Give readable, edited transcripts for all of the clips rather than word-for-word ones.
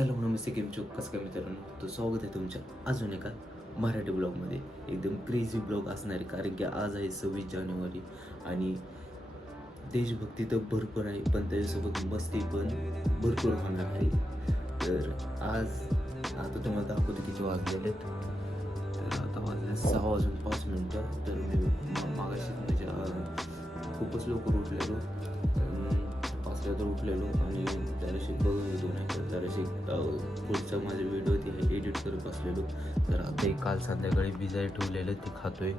सॅलो नमस्ते game चोक कसं काय मित्रांनो, तो स्वागत आहे तुमच्या अजून एका मराठी ब्लॉगमध्ये. एकदम क्रेझी ब्लॉग असणार आहे, कारण की आज आहे 26 जानेवारी आणि देशभक्ती तर भरपूर आहे, पण त्याच्यासोबत मस्ती पण भरपूर होणार आहे. तर आज आता तुम्हाला दाखवतो किती वाजलेले. तर आता वाजले 6:05. तर मी मागाशी म्हणजे खूपच लवकर उठलेलो, 5ला तर उठलेलो आणि जराशी बघत होतो, नाही तर जराशी पुढचा माझे व्हिडिओ ते एडिट करत बसलेलो. तर आता एक काल संध्याकाळी पिझ्झा ठेवलेलं ते खातोय.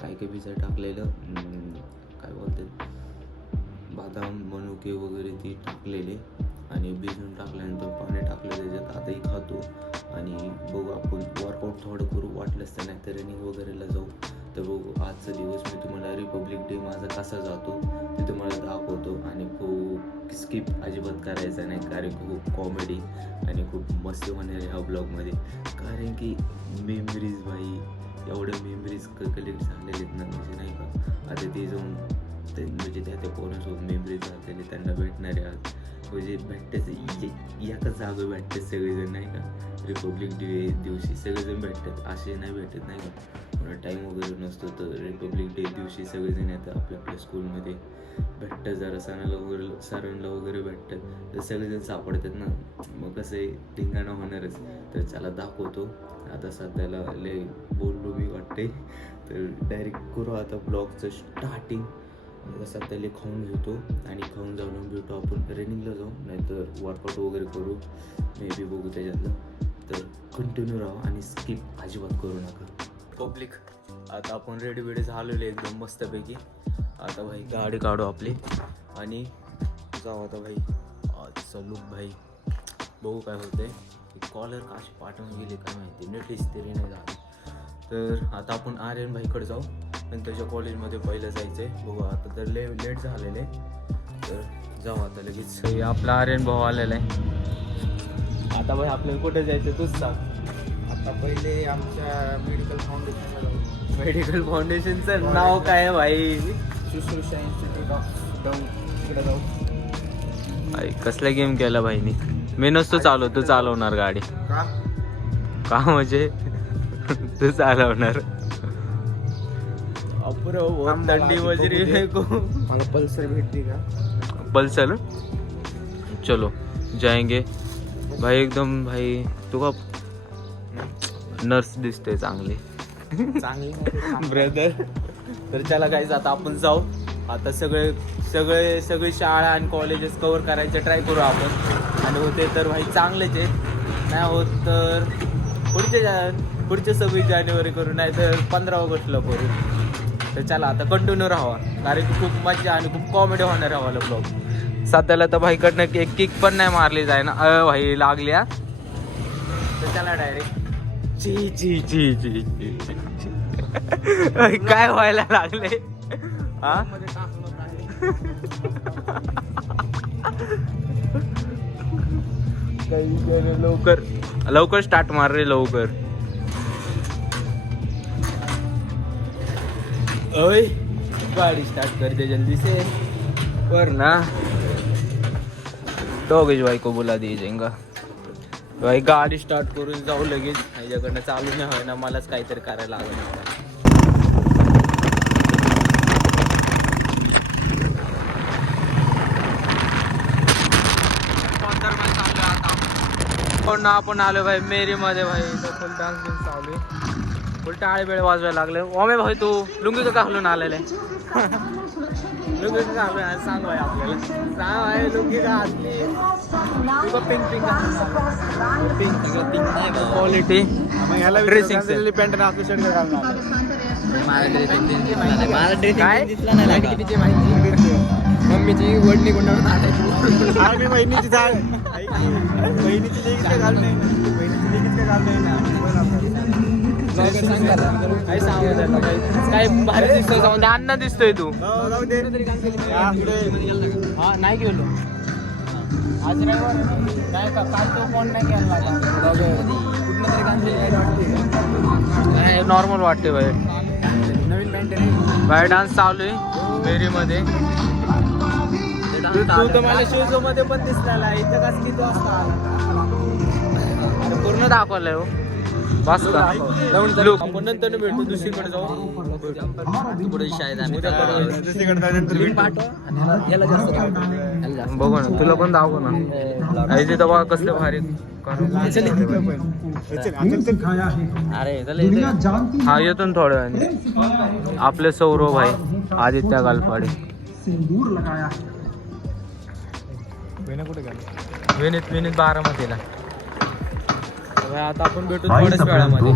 काय काय पिझ्झा टाकलेलं, काय बोलतात, बदाम मनुके वगैरे ते टाकलेले आणि भिजवून टाकल्यानंतर पाणी टाकलं त्याच्यात. आताही खातो आणि बघू आपण वर्कआउट थोडं करू, वाटलंच तर नाही तर रनिंग वगैरेला जाऊ. तर बघू आजचा दिवस मी तुम्हाला रिपब्लिक डे माझा कसा जातो ते तुम्हाला दाखवतो. आणि खूप स्किप अजिबात करायचं नाही, कारण खूप कॉमेडी आणि खूप मस्ती होणार आहे ह्या ब्लॉगमध्ये. कारण की मेमरीज भाई, एवढ्या मेमरीज कलेक्ट झालेले आहेत ना, म्हणजे नाही का. आता ते जाऊन ते म्हणजे त्या पोरांसोबत मेमरीज झालेले त्यांना भेटणारे आज, म्हणजे भेटतेच एकाच जागा भेटते सगळेजण, नाही का. रिपब्लिक डे दिवशी सगळेजण भेटतात, असे नाही भेटत, नाही का. टाईम वगैरे नसतो, तर रिपब्लिक डे दिवशी सगळेजण येतात आपल्या स्कूलमध्ये भेटतात. जरा सरांना वगैरे भेटतात, तर सगळेजण सापडतात ना, मग कसं आहे धिंगाणा होणारच. तर चला दाखवतो. आता सध्याला लय बोललो मी वाटते, तर डायरेक्ट करू आता ब्लॉगचं स्टार्टिंग. सध्याला खाऊन घेतो आणि खाऊन जाऊन भेटू आपण, रनिंगला जाऊ नाहीतर वर्कआउट वगैरे करू, मे बी बघू त्याच्यातलं. तर कंटिन्यू राहा आणि स्किप अजिबात करू नका. पब्लिक आता आपण रेडी बेडी झालेले एकदम मस्तपैकी. आता भाई गाडी काढू आपली आणि जाऊ आता भाई. आजचा लुक भाई बघू काय होतंय. कॉलर काशी पाठवून गेले काय माहिती, नेट इस्त्री नाही झाली. तर आता आपण आर्यन भाईकडे जाऊ आणि त्याच्या कॉलेजमध्ये पहिलं जायचं आहे. बघू आता तर लेट झालेले, तर जाऊ आता लगेच. आपला आर्यन भाऊ आलेला आहे. आता भाई आपल्याला कुठे जायचं तूच सांग. आता पहिले आमच्या मेडिकल फाउंडेशनला जाऊ. मेडिकल फाउंडेशनचं नाव काय आहे भाई? शुश्रूषा इन्स्टिट्यूट ऑफ डौ, तिकडे जाऊ. कसला गेम केला भाईनी? मी नसतो तू चालवणार गाडी का म्हणजे तू चालवणार. थंडी वजरी को मला पल्सर भेटते का? पल्सर चलो जाएंगे भाई. एकदम भाई तू का नर्स दिसते चांगली ब्रदर. तर चला गाईज आता आपण जाऊ. आता सगळी शाळा आणि कॉलेजेस कव्हर करायचे ट्राय करू आपण, आणि होते तर भाई चांगलेच आहे, नाही होत तर पुढचे 26 जानेवारी करू, नाही तर 15 ऑगस्टला करू. तर चला आता कंटिन्यू राहावा, कारण की खूप मजा आणि खूप कॉमेडी होणार आहे मला ब्लॉग. सध्याला तर भाईकडनं एक किक पण नाही मारली जाय ना भाई लागल्या. तर चला डायरेक्ट काय व्हायला लागले हा. लवकर स्टार्ट मार रे लवकर. ओए गाड़ी स्टार्ट कर दे जल्दी से, वरना डॉगेज भाई को बुला दीजिएगा. भाई गाडी स्टार्ट करून जाऊ लगेच. ह्याच्याकडनं चालू नाही होय ना, मलाच काहीतरी करायला लागलं. पण आपण आलो भाई मेरी मध्ये भाई. फुल डान्स बिन्स चालू आहे, फुल टाळे बेळ वाजवायला लागले. ओमे भाई तू लुंगी का घालून आलेला आहे? लुंगी का घालून सांग भाई आपल्याला, सांग भाई लुंगी का घातली तू का? पिंक क्वालिटी ड्रेसिंग से पॅन्ट आणि आपलं शर्ट घालून आलं. काय मम्मीची वडणी गुंडाळून आणायची. आम्ही बहिणीची झाड बहिणीची लेगीच काय घालून नाही, बहिणीची लेगीच काय घालून नाही ना. काय सांगू काय भारी दिसतोय, जाऊन अन्न दिसतोय तू. जाऊ दे. हा नाही गेलो आज रविवार नाही का, काल तो फोन नाही केला नाही. नॉर्मल वाटते भाई. नवीन पॅन्ट बाय डान्स चालू आहे मेरी मध्ये. तू तर मला शूज मध्ये पण दिसला इथं कस किती वाजता दाखवलाय हो बस का लोक आपण नंतर भेटू दुसरीकडे जाऊ बघू ना तुला पण दाखव ना आई तिथं बघा कसले भारी हा येतो ना थोड्या वेळाने आपले सौरव भाई आदित्य गालपाडे विनीत बारामतीला आता आपण भेटू थोड्याच वेळामध्ये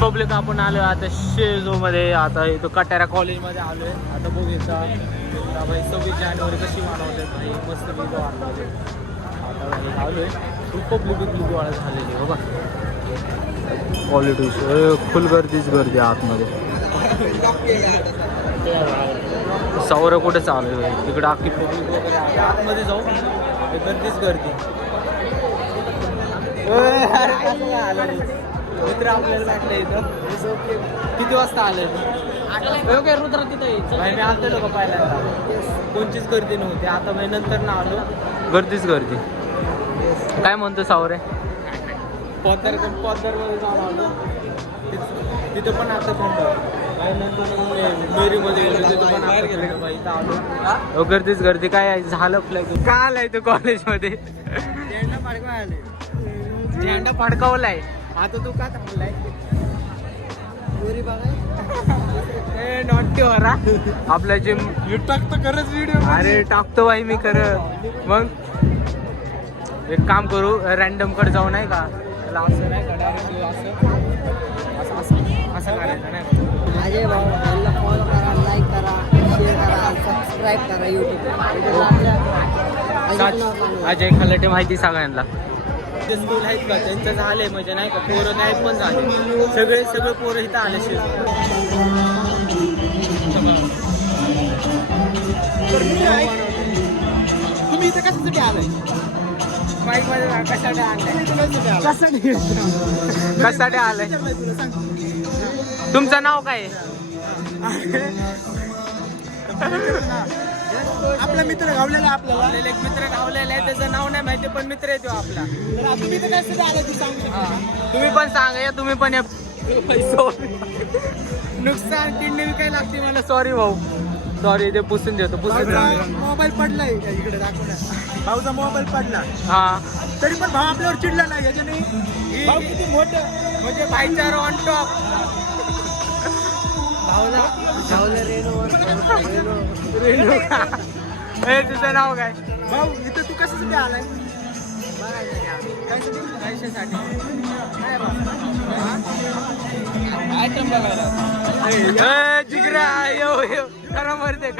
पब्लिक आपण आलोय आता शेजो मध्ये आता इथं कटारा कॉलेज मध्ये आलोय आता बघू इथं भाई 26 जानेवारी कशी मानवले भाई मस्त व्हिडिओ आणले आता भाई आलोय खूप पब्लिक गोळा झालेली हो बघा क्वालिटी फुल गर्दीच गर्दी आतमध्ये सौर कुठे चालू आहे तिकडे अख्खी पब्लिक वगैरे आहे आतमध्ये जाऊ गर्दीच गर्दी मित्र आपल्याला भेटले इथं किती वाजता आले काय रुद्र तिथं भाई मी आलतो का पहिल्यांदा कोणचीच गर्दी नव्हती आता मी नंतर ना आलो गर्दीच गर्दी काय म्हणतो सावरे पॉदर मध्ये जाऊन आलो तिथं पण आता थंड नंतर मेरीमध्ये गेलो तिथं पण इथं आलो गर्दीच गर्दी काय झालं का आलाय तू कॉलेजमध्ये झेंडा फडकावलाय आता तू का थांबलाय नॉटी वरा आपल्या जे टाकतो खरंच व्हिडिओ अरे टाकतो बाई मी खरं मग एक काम करू रॅन्डम कडे जाऊ नाही का त्याला असं नाही का डायरेक्ट असं करायचं नाही अजय भाऊ यांना फॉलो करा लाईक करा शेअर करा सबस्क्राईब करा यूट्यूबला अजय खलाटे माहिती सगळ्यांना स्कूल आहेत का त्यांचं झालंय म्हणजे नाही का पोरं नाही पण झाले सगळे पोरं इथं आले तुम्ही इथे कशासाठी आलाय बाईक मध्ये कशासाठी आलंय तुमचं नाव काय आपला मित्र गावलेला आपल्याला एक मित्र गावलेला आहे त्याचं नाव नाही माहिती पण मित्र आहे तो आपला तुम्ही तर कशासाठी आला ते सांगू तुम्ही पण सांगा या तुम्ही पण या नुकसान किडनी विकायला लागते मला सॉरी भाऊ सॉरी ते पुसून देतो मोबाईल पडलाय इकडे दाखवण्यात भाऊचा मोबाईल पडला हा तरी पण भाऊ आपल्यावर चिडला नाही याच्याने भाऊ किती मोठं म्हणजे भाईचारा ऑन टॉप तुझं नाव काय भाऊ इथं तू कशासाठी आलाय जिगरा यो खरं मरते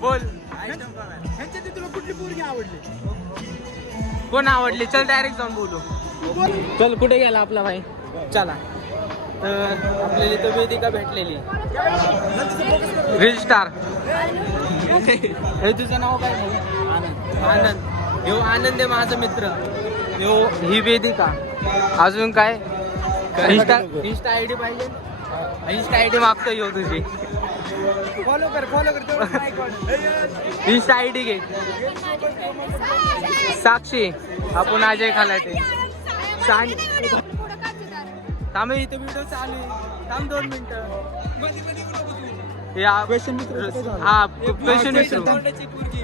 बोल ह्यांच्यात तुला कुठली पोरगी आवडली कोण आवडली चल डायरेक्ट जाऊन बोलू चल कुठे गेला आपला भाई चला तर आपल्याला इथं वेदिका भेटलेली रील स्टार हे तुझं नाव काय आनंद ह्यो आनंद आहे माझा मित्र ह्यो ही वेदिका अजून काय इंस्टा आयडी पाहिजे इंस्टा आयडी मागतो ह्यो तुझी फॉलो कर इंस्टा आयडी घे साक्षी आपण अजय खलाटे सांग थांब इथे व्हिडिओ चालू आहे थांब 2 मिनिटं हा क्वेश्चन विचारू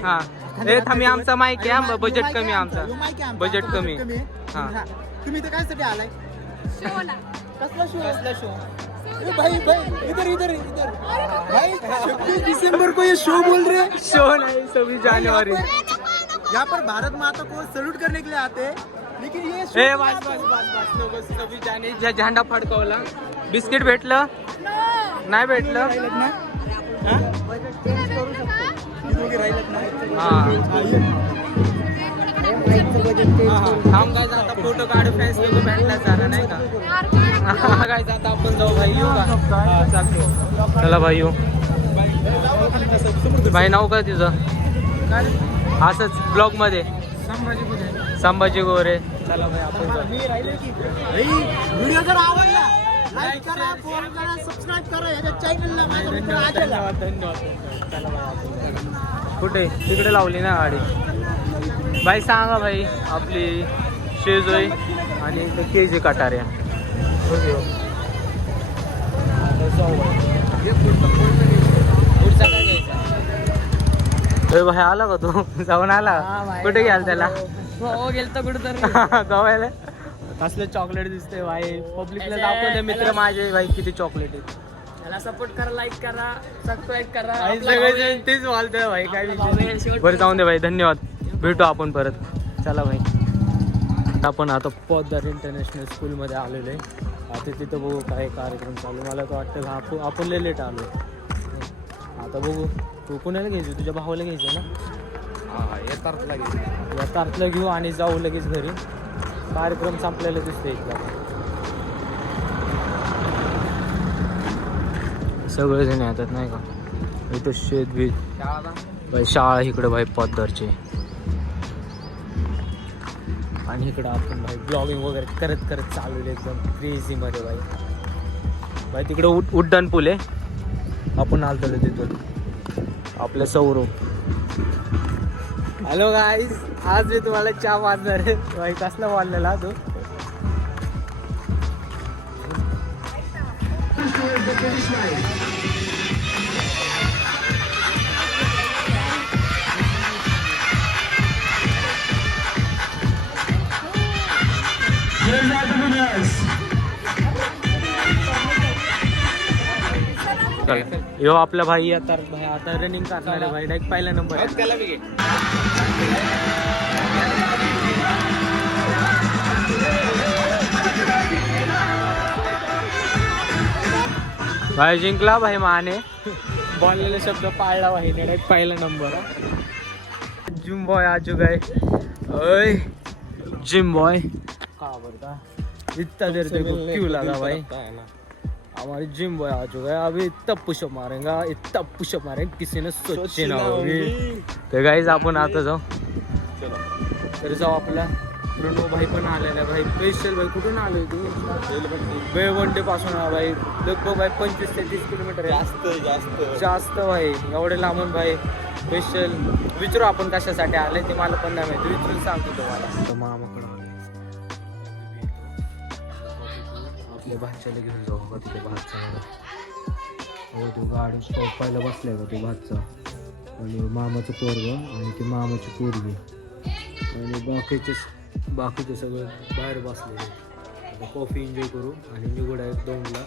हा हे थांबी आमचा माईक आहे बजेट कमी आमचा बजेट कमी हा तुम्ही इथं कशासाठी आलाय कसला शो भाई इधर भाई 26 दिसंबर को ये शो बोल रहे हैं शो नहीं 26 जनवरी यहाँ पर भारत माता को सैल्यूट करने के लिए आते हैं लेकिन ये ए बस 26 जानेवारी झेंडा फडकवला बिस्किट भेटलं नाही भेटलं थांब काय आता फोटो काढू फ्रेंड्स लोक भेटला झाला नाही का काय आता आपण जाऊ भाई येऊ का चालतो चला भाई येऊ भाई नाव काय तुझं असंच ब्लॉग मध्ये संभाजी गोरे चला भाई आपण व्हिडिओ जर आवडला लाईक करा, फॉलो करा, सबस्क्राईब करा याच्या चॅनलला. माझा मित्र अजय. धन्यवाद. चला बाय आपण. कुठे तिकडे लावली ना गाडी. भाई सांगा भाई आपली शेजोय आणि के जे कटाऱ्या. भाई आला का तू जाऊन आला कुठे घ्याल त्याला हो गेलतो कुठेतरी. गवायला कसलं चॉकलेट दिसते भाई पब्लिकला दाखवते मित्र माझे भाई किती चॉकलेट आहे. त्याला सपोर्ट करा, लाईक करा, सबस्क्राईब करा. भाई सगळेजण तेच बोलतोय भाई काय विषय. बरं जाऊन दे भाई धन्यवाद भेटू आपण परत. चला भाई आपण आता पोद्दार इंटरनॅशनल स्कूलमध्ये आलेलो आहे. आता तिथं बघू काय कार्यक्रम चालू. मला तर वाटतं आपण लय लेट आलो. आता बघू तू कुणाला घ्यायचं तुझ्या भावाला घ्यायचं ना. या तारखेला घेऊ आणि जाऊ लगेच घरी. कार्यक्रम संपलेला दिसतोय इथला. सगळेजण येतात नाही का. इथं शेतबीत भाई शाळा इकडे भाई पोद्दारची. आणि इकडं आपण भाई ब्लॉगिंग वगैरे करत करत चालू एकदम क्रेझीमध्ये भाई. भाई तिकडे उड्डाण पूल आहे. आपण आलतो तिथून आपल्या सौरव. हॅलो गाईज आज मी तुम्हाला चहा मारणार आहे. भाई कसला बोललेला तू. यो आपला भाई आता भाई आता रनिंग करणार आहे भाई. डायरेक्ट पहिला नंबर आहे. त्याला बी घे. भाई जिंकला भाई माने. बोललेले शब्द पाळला भाई. डायरेक्ट पहिला नंबर. जिम बॉय आजू गए. ओय जिम बॉय का बोलता इतना देर देखो क्यों लगा भाई. हमारे जिम बॉय आ चुका है. अभी इतना पुशअप मारेगा इतना पुशअप मारेगा किसी ने सोचे ना होगी. तर गाईज आपण आता जाऊ. तर जाऊ आपला प्रणव भाई पण आलेला भाई. स्पेशल भाई कुठून आलोय तू. बेळवंडे पासून भाई लगभग भाई 25 ते 30 किलोमीटर जास्त भाई. एवढे लांबून भाई स्पेशल. विचारू आपण कशासाठी आले ते मला पण नाही माहिती. विचारून सांगतो तुम्हाला. मामाकडं आपल्या भाच्याला घेऊन जाऊ का तिथे. भातचा हो तो गाडी पहिला बसलाय का तो भातचा. आणि मामाचं पोरगं आणि ती मामाची पोरगी आणि बाकीचे सगळं बाहेर बसलेले. आता कॉफी एन्जॉय करू आणि निघू डायरेक्ट 2ला